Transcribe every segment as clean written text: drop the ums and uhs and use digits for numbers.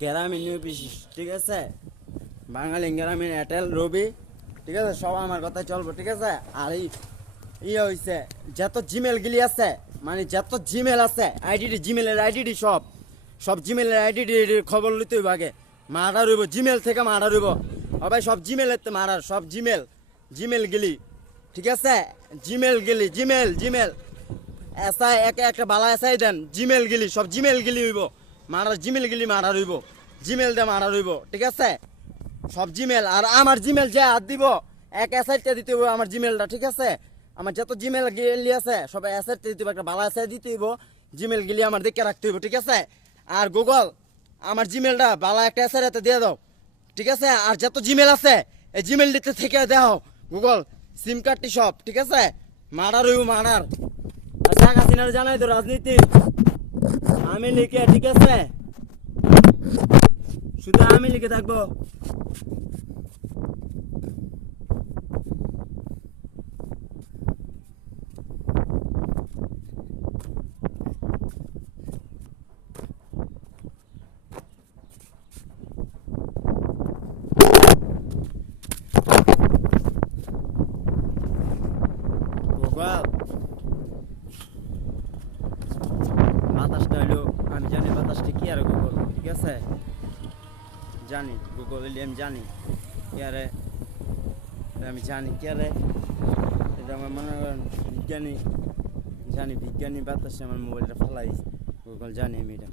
গ্রামীণ বিশেষ, ঠিক আছে? বাঙালি গ্রামীণ এয়ারটেল রবি, ঠিক আছে? সব আমার কথাই চলবো, ঠিক আছে? আর হইছে যত জিমেল গিলি আছে, মানে যত জিমেল আছে আইডিডি, জিমেলের আইডিডি সব সব জিমেলের আইডিডি খবর লইতে হইব আগে। মারা রইব জিমেল থেকে, মারা রইব ভাই সব জিমেলের মারার, সব জিমেল জিমেল গিলি, ঠিক আছে? জিমেল গিলি, জিমেল জিমেল এসআই একে একটা বালা এসআই দেন, জিমেল গিলি সব জিমেল গিলি হইব মারার, জিমেল গিলি মারা রইব, জিমেল দিয়ে মারা রইব, ঠিক আছে? সব জিমেল। আর আমার জিমেল যে হাত দিব এক অ্যাসাইডটা দিতে হইব আমার জিমেলটা, ঠিক আছে? আমার যত জিমেল গিলি আছে সব অ্যাসাইডটা দিতে হইব, একটা ভালো অ্যাসাইড দিতে হইব, জিমেল গিলি আমার দেখে রাখতে হইব, ঠিক আছে? আর গুগল আমার জিমেলটা ভালো একটা অ্যাসাইড দিয়ে দাও, ঠিক আছে? আর যত জিমেল আছে এই জিমেল দিতে থেকে দাও গুগল সিম কার্ডটি সব, ঠিক আছে? মারার হইব মারার। আর শেখ হাসিনার জানাই তো রাজনীতি আমি লিখে, ঠিক আছে? শুধু আমি লিখে থাকবো। গুগল বাতাসটা হইলো, আমি জানি বাতাসটা কি আর গুগল, ঠিক আছে? জানি গুগল হইলে আমি জানি কি আরে, আমি জানি কি আরে, এটা আমার মনে করেন বিজ্ঞানী, জানি বিজ্ঞানী বাতাসে আমার মোবাইলটা ফেলাই গুগল, জানি আমি এটা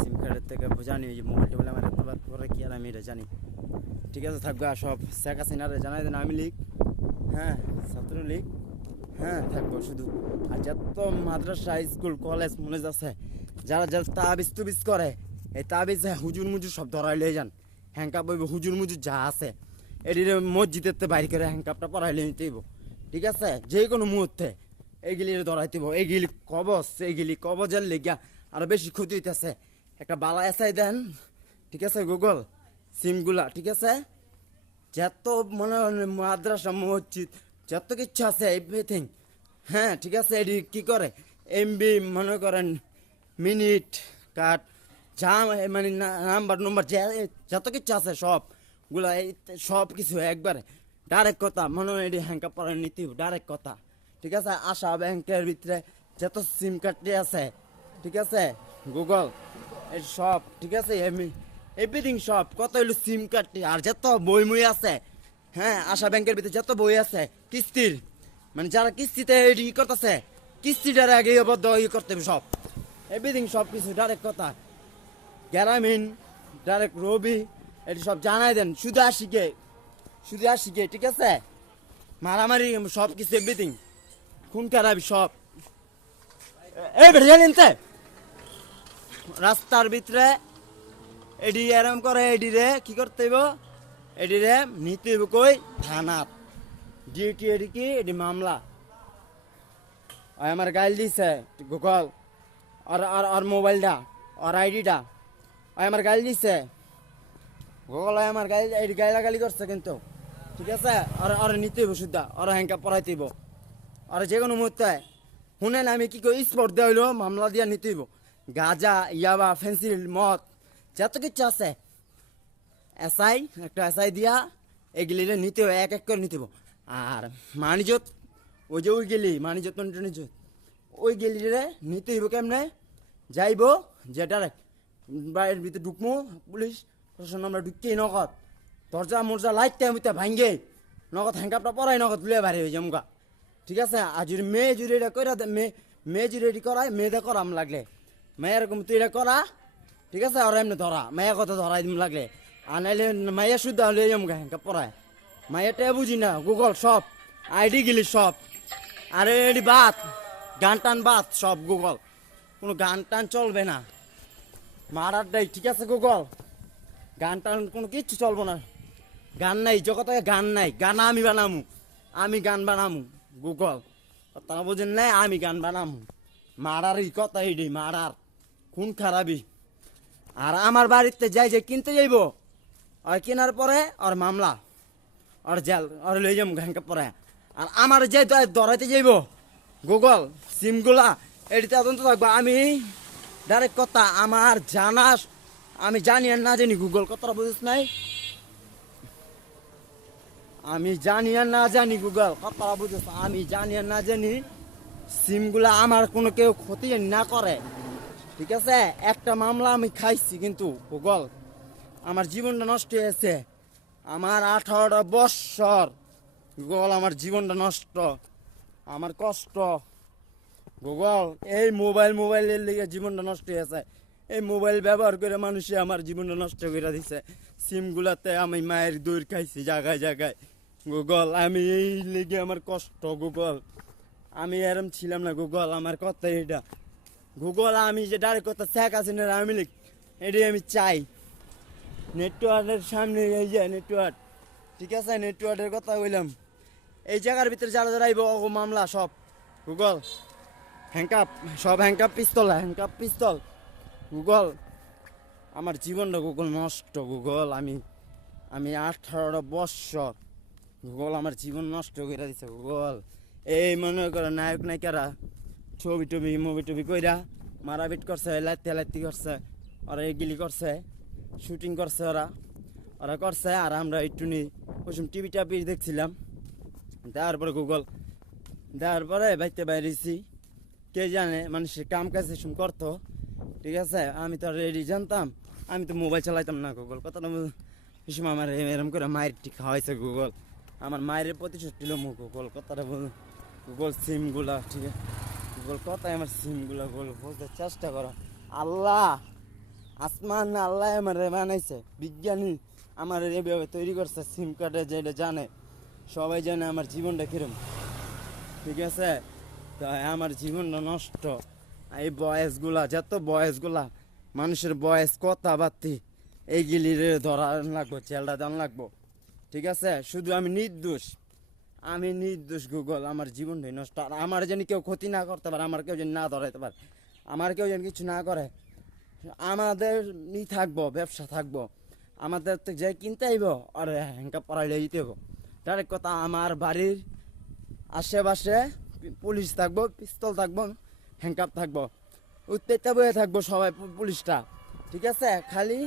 সিম কার্ডের থেকে জানি যে মোবাইলটা বলে আমার এত বার করে কি আর আমি এটা জানি, ঠিক আছে? থাকবে আর সব শেখ হাসিনারে জানাই দেন আমি লিখ, হ্যাঁ ছাত্রলীগ, হ্যাঁ থাকবো শুধু। আর যত মাদ্রাসা স্কুল কলেজ মনে যাচ্ছে যারা যারা তাবিজ তুবিজ করে, এই তাবিজ হুজুর মুজুর সব ধরাই লয়ে যান, হ্যাংকাপ হইব হুজুর মুজুর যা আছে এটির মসজিদের বাইর করে হ্যাংকাপটা পড়াই লিয়ে নিতে হইব, ঠিক আছে? যে কোনো মুহূর্তে এইগুলি ধরাইতে হইব, এইগুলি কবজ, এইগুলি কবজের লেগিয়া আরো বেশি ক্ষতি হইতেছে। একটা বালা এসাই দেন, ঠিক আছে গুগল সিমগুলা, ঠিক আছে? যত মনে মাদ্রাসা মসজিদ যত কিছু আছে এভরিথিং, হ্যাঁ ঠিক আছে? এটি কি করে এমবি মনে করেন মিনিট কাট যা মানে নাম্বার নম্বর যত কিছু আছে সবগুলা সব কিছু একবারে ডাইরেক্ট কথা মনে হয় এটি হ্যাঙ্কা পরে নিতে ডাইরেক্ট কথা, ঠিক আছে? আশা ব্যাংকের ভিতরে যত সিম কার্ডটি আছে, ঠিক আছে গুগল এই সব, ঠিক আছে? এভরিথিং সব কত হইলো সিম কার্ডটি, আর যত বই মই আছে, হ্যাঁ আশা ব্যাংকের ভিতরে যত বই আছে কিস্তির, মানে যারা কিস্তিতে ই করতেছে কিস্তিটার আগে বদ্ধ ই করতে হবে সব, এভরিথিং সব কিছু ডাইরেক্ট কথা। গ্রামীণ ডাইরেক্ট রবি এটি সব জানাই দেন, শুধু আসিকে শুধু আসিকে, ঠিক আছে? মারামারি সব কিছু এভরিথিং খুন খারাপি সব এই বেড়ে জানেন রাস্তার ভিতরে এডি এরম করে, এডি রে কি করতে হইব, এডি রে নিতে হইব কই থানাত, ডিউটি এডি কি এডি মামলা। আমার গাইল দিছে গুগল আর আর আর মোবাইলটা আর আইডিটা আমার গাইল দিছে গুগল, আমার গাইল এডি গাইলাগালি করছে কিন্তু, ঠিক আছে? আর আর নিতে হইব শুদ্ধা, আর হ্যাঙ্কা পড়াইতে হইব, আর যে কোনো মুহূর্তে শুনেন আমি কি কই স্পট দেওয়া হইলো মামলা দিয়া নিতে হইব। গাঁজা ইয়াবা ফেন্সিল মদ যত কিছু আছে এসআই, একটা এসআই দিয়া এগুলিরে নিতে হবে, এক এক করে নিতে হবে। আর মানিজত ওই যে ওই গেলি মানিজত নিজত ওই গেলিরে নিতে হইব কেমনে যাইব, যে ডাইরেক্ট বাড়ির ভিতরে ঢুকমু, পুলিশ প্রশাসন আমরা ঢুকতেই নগদ দরজা মরজা লাইট টাইমতে ভাঙ্গে নগদ হ্যাঙ্কাপটা পরাই নগদ তুলে বাড়ি হয়ে যামগা, ঠিক আছে? আর যদি মেয়ে যদি এটা করে মেয়ে যদি এটি করায় মেয়েদের করাম লাগলে মেয়ে এরকম তুই এটা করা, ঠিক আছে? আর এমনি ধরা মায়ের কথা ধরাই দিম লাগলে, আর নাইলে মাইয়া শুদ্ধ হলে যামগা হ্যাঙ্কা পড়ায়, মাইয়াটা বুঝি না গুগল সব আইডি গিলি সব। আরে এটি বাদ গান টান বাদ সব গুগল, কোনো গান টান চলবে না মারারটাই, ঠিক আছে গুগল? গান টান কোনো কিচ্ছু চলবো না, গান নাই জগতে, গান নাই, গান আমি বানামু, আমি গান বানামু গুগল, কথা বুঝেন নাই? আমি গান বানামু মারারই কথা, এইডি মারার খুন খারাপি। আর আমার বাড়িতে যাই যে কিনতে যাইব আর কেনার পরে আর মামলা আর জেল আর লই যাম ঘাঙ্কা পরে, আর আমার যে ধরাইতে যাইব গুগল সিমগুলা এটিতে তদন্ত থাকবো আমি, ডাইরেক্ট কথা আমার জানা আমি জানি আর না জানি গুগল, কথাটা বুঝিস নাই? আমি জানি আর না জানি গুগল, কথাটা বুঝিস? আমি জানি আর না জানি সিমগুলা আমার কোনো কেউ ক্ষতি না করে, ঠিক আছে? একটা মামলা আমি খাইছি কিন্তু গুগল, আমার জীবনটা নষ্ট হয়েছে। আমার 18টা বৎসর গুগল, আমার জীবনটা নষ্ট, আমার কষ্ট গুগল। এই মোবাইলের লিগে জীবনটা নষ্ট হয়েছে। এই মোবাইল ব্যবহার করে মানুষে আমার জীবনটা নষ্ট করে দিছে। সিমগুলাতে আমি মায়ের দৌড় খাইছি জায়গায় জায়গায় গুগল। আমি এই লিগে আমার কষ্ট গুগল, আমি এরম ছিলাম না গুগল, আমার কথা এটা গুগল। আমি যে ডাইরেক্ট কথা শেখ হাসিনার আওয়ামী লীগ, এটাই আমি চাই। নেটওয়ার্কের সামনে এই যে নেটওয়ার্ক, ঠিক আছে? নেটওয়ার্কের কথা বললাম, এই জায়গার ভিতরে যারা যারা আইব অগো মামলা সব গুগল, হ্যাংকাপ সব, হ্যাংকাপ পিস্তল গুগল। আমার জীবনটা গুগল নষ্ট গুগল। আমি 18টা বৎসর গুগল আমার জীবন নষ্ট করে দিছে গুগল। এই মনে করে নায়ক নায়িকারা ছবি টবি মুভি টবি কইরা মারাপিট করছে, লাত্তি করছে, ওরা এগুলি করছে, শুটিং করছে, ওরা করছে। আর আমরা একটু ওসব টিভি টাপি দেখছিলাম। তারপরে গুগল দেওয়ার পরে বাইতে বাইরেছি, কে জানে মানুষের কাম কাজ এসব করতো, ঠিক আছে? আমি তো রেডি জানতাম, আমি তো মোবাইল চালাইতাম না গুগল, কথাটা এই সময় আমার এরম করে মায়ের খাওয়াইছে গুগল। আমার মায়ের প্রতিশোধ ছিল গুগল, কথাটা গুগল। সিমগুলা, ঠিক আছে গুগল, কথায় আমার সিমগুলা গুগল বলতে চেষ্টা করো। আল্লাহ আসমান না, আল্লাহ আমার বানাইছে, বিজ্ঞানী আমার এভাবে তৈরি করছে। সিম কার্ডে যেটা জানে, সবাই জানে আমার জীবনটা কিরম, ঠিক আছে? তাই আমার জীবনটা নষ্ট। এই বয়সগুলা, যত বয়সগুলা মানুষের বয়স কথাবার্তি, এইগুলি ধরা লাগবো, চেলটা দান লাগবো, ঠিক আছে? শুধু আমি নির্দোষ গুগল, আমার জীবনটাই নষ্ট। আর আমার যেন কেউ ক্ষতি না করতে পারে, আমার কেউ যেন না ধরাইতে পারে, আমার কেউ যেন কিছু না করে। আমাদের থাকবো, ব্যবসা থাকবো, আমাদের তো যে কিনতে আইব আর হ্যাঙ্কা পড়াইলে দিতে হবো। ডাইরেক্ট কথা, আমার বাড়ির আশেপাশে পুলিশ থাকবো, পিস্তল থাকবো, হ্যাঙ্কাপ থাকবো, উত্তেজটা বয়ে থাকবো সবাই পুলিশটা, ঠিক আছে? খালি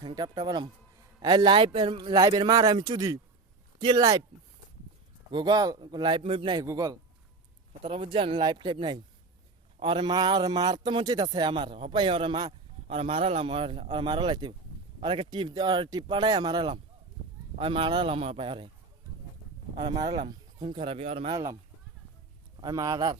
হ্যাঙ্কাপটা বারাম। লাইভের মার আমি চুদি কি লাইভ গুগল, লাইভ মুভ নাই গুগল, কথাটা বুঝছেন? লাইভ টাইপ নাই। মার তো মন চাইতেছে আমার, হপাই মারালাম, মারালাইতে আর একটা টিপ পাড়াই মারালাম, হপাই মারালাম, খুন খারাপি মারালাম, মারার